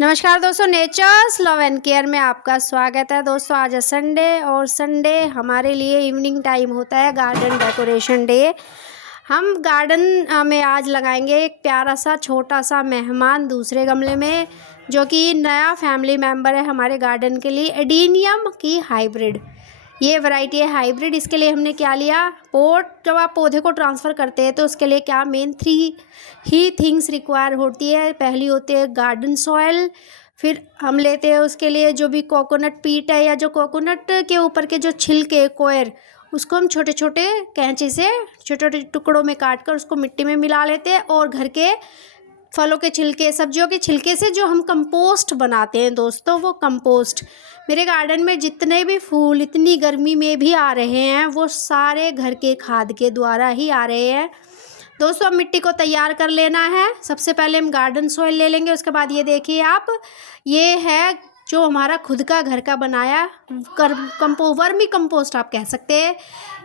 नमस्कार दोस्तों, natures love and care में आपका स्वागत है। दोस्तों आज है संडे और संडे हमारे लिए इवनिंग टाइम होता है गार्डन डेकोरेशन डे। हम गार्डन में आज लगाएंगे एक प्यारा सा छोटा सा मेहमान दूसरे गमले में, जो कि नया फैमिली मेम्बर है हमारे गार्डन के लिए। एडीनियम की हाइब्रिड ये वैरायटी है हाइब्रिड। इसके लिए हमने क्या लिया, पोट जब आप पौधे को ट्रांसफ़र करते हैं तो उसके लिए क्या मेन 3 ही थिंग्स रिक्वायर होती है। पहली होती है गार्डन सॉयल, फिर हम लेते हैं उसके लिए जो भी कोकोनट पीट है या जो कोकोनट के ऊपर के जो छिलके कोयर, उसको हम छोटे छोटे कैंची से छोटे छोटे टुकड़ों में काट कर उसको मिट्टी में मिला लेते हैं। और घर के फलों के छिलके, सब्जियों के छिलके से जो हम कंपोस्ट बनाते हैं दोस्तों, वो कंपोस्ट मेरे गार्डन में जितने भी फूल इतनी गर्मी में भी आ रहे हैं वो सारे घर के खाद के द्वारा ही आ रहे हैं। दोस्तों अब मिट्टी को तैयार कर लेना है। सबसे पहले हम गार्डन सॉइल ले लेंगे। उसके बाद ये देखिए आप, ये है जो हमारा खुद का घर का बनाया वर्मी कंपोस्ट आप कह सकते हैं।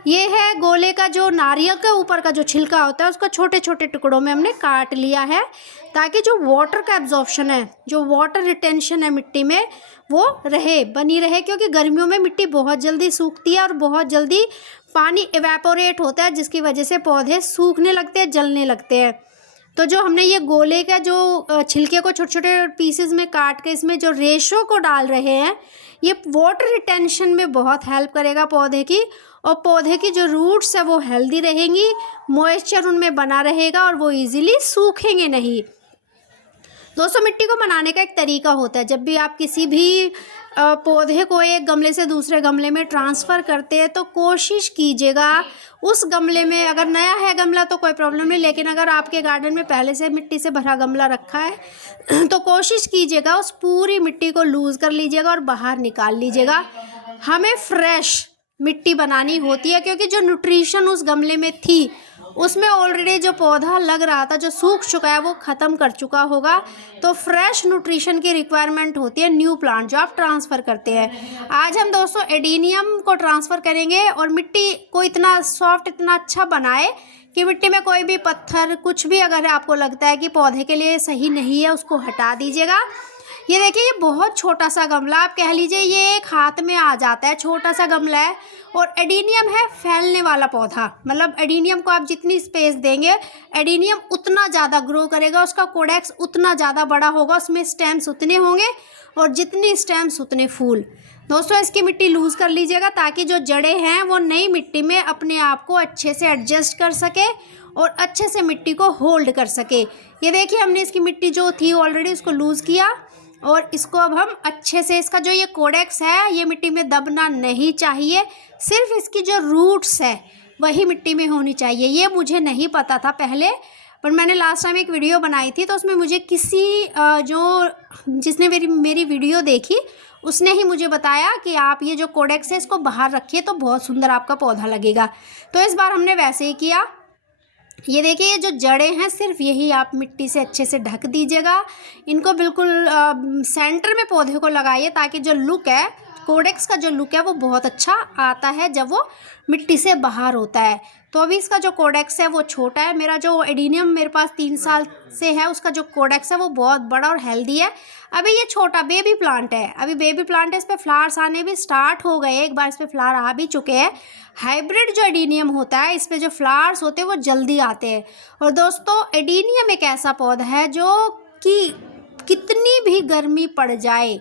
ये है गोले का जो नारियल के ऊपर का जो छिलका होता है, उसको छोटे छोटे टुकड़ों में हमने काट लिया है, ताकि जो वाटर का एब्जॉर्प्शन है, जो वाटर रिटेंशन है मिट्टी में, वो बनी रहे। क्योंकि गर्मियों में मिट्टी बहुत जल्दी सूखती है और बहुत जल्दी पानी इवेपोरेट होता है, जिसकी वजह से पौधे सूखने लगते हैं, जलने लगते हैं। तो जो हमने ये गोले का जो छिलके को छोटे छोटे पीसेस में काट के इसमें जो रेशो को डाल रहे हैं, ये वाटर रिटेंशन में बहुत हेल्प करेगा पौधे की। और पौधे की जो रूट्स है वो हेल्दी रहेंगी, मॉइस्चर उनमें बना रहेगा और वो इजीली सूखेंगे नहीं। दोस्तों मिट्टी को बनाने का एक तरीका होता है। जब भी आप किसी भी पौधे को एक गमले से दूसरे गमले में ट्रांसफ़र करते हैं तो कोशिश कीजिएगा उस गमले में, अगर नया है गमला तो कोई प्रॉब्लम नहीं, लेकिन अगर आपके गार्डन में पहले से मिट्टी से भरा गमला रखा है तो कोशिश कीजिएगा उस पूरी मिट्टी को लूज़ कर लीजिएगा और बाहर निकाल लीजिएगा। हमें फ्रेश मिट्टी बनानी होती है, क्योंकि जो न्यूट्रिशन उस गमले में थी उसमें ऑलरेडी जो पौधा लग रहा था, जो सूख चुका है, वो ख़त्म कर चुका होगा। तो फ्रेश न्यूट्रिशन की रिक्वायरमेंट होती है न्यू प्लांट जो आप ट्रांसफ़र करते हैं। आज हम दोस्तों एडीनियम को ट्रांसफ़र करेंगे और मिट्टी को इतना सॉफ्ट, इतना अच्छा बनाए कि मिट्टी में कोई भी पत्थर कुछ भी अगर आपको लगता है कि पौधे के लिए सही नहीं है, उसको हटा दीजिएगा। ये देखिए, ये बहुत छोटा सा गमला, आप कह लीजिए ये एक हाथ में आ जाता है, छोटा सा गमला है। और एडीनियम है फैलने वाला पौधा, मतलब एडीनियम को आप जितनी स्पेस देंगे एडीनियम उतना ज़्यादा ग्रो करेगा, उसका कोडेक्स उतना ज़्यादा बड़ा होगा, उसमें स्टेम्स उतने होंगे और जितनी स्टेम्स उतने फूल। दोस्तों इसकी मिट्टी लूज़ कर लीजिएगा, ताकि जो जड़ें हैं वो नई मिट्टी में अपने आप को अच्छे से एडजस्ट कर सके और अच्छे से मिट्टी को होल्ड कर सके। ये देखिए, हमने इसकी मिट्टी जो थी ऑलरेडी उसको लूज़ किया और इसको अब हम अच्छे से, इसका जो ये कोडेक्स है ये मिट्टी में दबना नहीं चाहिए, सिर्फ इसकी जो रूट्स है वही मिट्टी में होनी चाहिए। ये मुझे नहीं पता था पहले, पर मैंने लास्ट टाइम एक वीडियो बनाई थी तो उसमें मुझे जिसने मेरी वीडियो देखी उसने ही मुझे बताया कि आप ये जो कोडेक्स है इसको बाहर रखिए तो बहुत सुंदर आपका पौधा लगेगा। तो इस बार हमने वैसे ही किया। ये देखिए, ये जो जड़ें हैं सिर्फ यही आप मिट्टी से अच्छे से ढक दीजिएगा। इनको बिल्कुल सेंटर में पौधे को लगाइए, ताकि जो लुक है, कोडेक्स का जो लुक है वो बहुत अच्छा आता है जब वो मिट्टी से बाहर होता है। तो अभी इसका जो कोडेक्स है वो छोटा है। मेरा जो एडीनियम मेरे पास 3 साल से है, उसका जो कोडेक्स है वो बहुत बड़ा और हेल्दी है। अभी ये छोटा बेबी प्लांट है, अभी बेबी प्लांट है, इस पर फ्लावर्स आने भी स्टार्ट हो गए, एक बार इस पर फ्लावर आ भी चुके हैं। हाइब्रिड जो एडीनियम होता है इस पर जो फ्लावर्स होते हैं वो जल्दी आते हैं। और दोस्तों एडीनियम एक ऐसा पौधा है जो कि कितनी भी गर्मी पड़ जाए,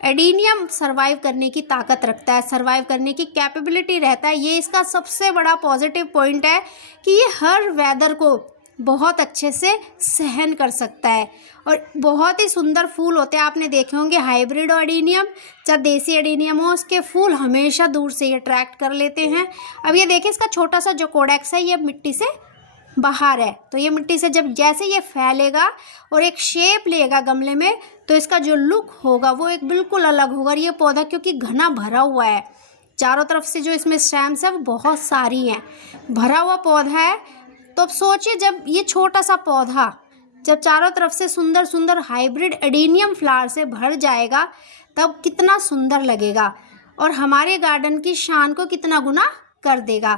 एडीनियम सरवाइव करने की ताकत रखता है, सरवाइव करने की कैपेबिलिटी रहता है। ये इसका सबसे बड़ा पॉजिटिव पॉइंट है कि ये हर वेदर को बहुत अच्छे से सहन कर सकता है। और बहुत ही सुंदर फूल होते हैं, आपने देखे होंगे हाइब्रिड एडीनियम, चाहे देसी एडीनियम हो, उसके फूल हमेशा दूर से अट्रैक्ट कर लेते हैं। अब ये देखिए, इसका छोटा सा जो कोडेक्स है ये मिट्टी से बाहर है, तो ये मिट्टी से जब जैसे ये फैलेगा और एक शेप लेगा गमले में, तो इसका जो लुक होगा वो एक बिल्कुल अलग होगा। और ये पौधा क्योंकि घना भरा हुआ है, चारों तरफ से जो इसमें स्टेम्स है वो बहुत सारी हैं, भरा हुआ पौधा है। तो अब सोचिए, जब ये छोटा सा पौधा जब चारों तरफ से सुंदर सुंदर हाइब्रिड एडीनियम फ्लावर से भर जाएगा तब कितना सुंदर लगेगा और हमारे गार्डन की शान को कितना गुना कर देगा।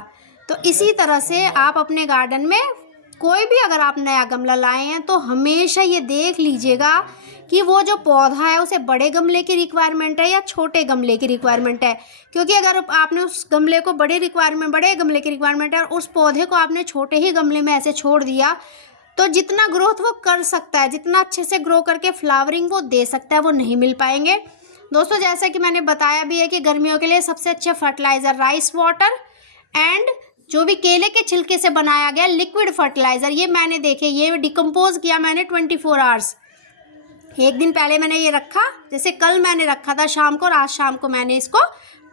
तो इसी तरह से आप अपने गार्डन में कोई भी अगर आप नया गमला लाए हैं तो हमेशा ये देख लीजिएगा कि वो जो पौधा है उसे बड़े गमले की रिक्वायरमेंट है या छोटे गमले की रिक्वायरमेंट है। क्योंकि अगर आपने उस गमले को बड़े गमले की रिक्वायरमेंट है और उस पौधे को आपने छोटे ही गमले में ऐसे छोड़ दिया तो जितना ग्रोथ वो कर सकता है, जितना अच्छे से ग्रो करके फ्लावरिंग वो दे सकता है, वो नहीं मिल पाएंगे। दोस्तों जैसा कि मैंने बताया भी है कि गर्मियों के लिए सबसे अच्छे फर्टिलाइज़र राइस वाटर एंड जो भी केले के छिलके से बनाया गया लिक्विड फर्टिलाइज़र, ये मैंने देखे, ये डिकम्पोज किया मैंने 24 आवर्स। एक दिन पहले मैंने ये रखा, जैसे कल मैंने रखा था शाम को और आज शाम को मैंने इसको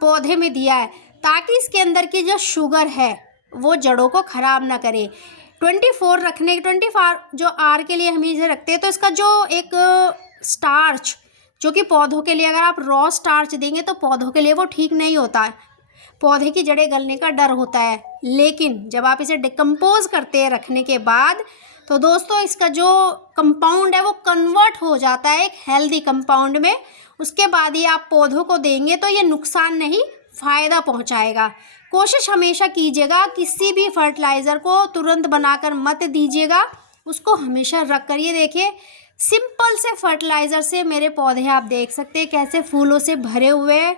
पौधे में दिया है ताकि इसके अंदर की जो शुगर है वो जड़ों को ख़राब ना करे। 24 जो आर के लिए हम इसे रखते हैं तो इसका जो एक स्टार्च जो कि पौधों के लिए अगर आप रॉ स्टार्च देंगे तो पौधों के लिए वो ठीक नहीं होता है, पौधे की जड़ें गलने का डर होता है। लेकिन जब आप इसे डिकम्पोज करते हैं रखने के बाद तो दोस्तों इसका जो कंपाउंड है वो कन्वर्ट हो जाता है एक हेल्दी कंपाउंड में। उसके बाद ही आप पौधों को देंगे तो ये नुकसान नहीं, फ़ायदा पहुंचाएगा। कोशिश हमेशा कीजिएगा किसी भी फर्टिलाइज़र को तुरंत बनाकर मत दीजिएगा, उसको हमेशा रख कर। ये देखिए सिंपल से फर्टिलाइज़र से मेरे पौधे आप देख सकते हैं कैसे फूलों से भरे हुए हैं।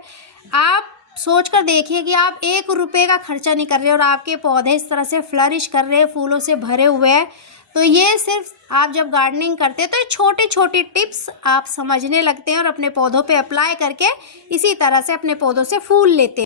आप सोच कर देखिए कि आप 1 रुपये का खर्चा नहीं कर रहे और आपके पौधे इस तरह से फ्लरिश कर रहे हैं, फूलों से भरे हुए हैं। तो ये सिर्फ आप जब गार्डनिंग करते हैं तो ये छोटी छोटी टिप्स आप समझने लगते हैं और अपने पौधों पे अप्लाई करके इसी तरह से अपने पौधों से फूल लेते हैं।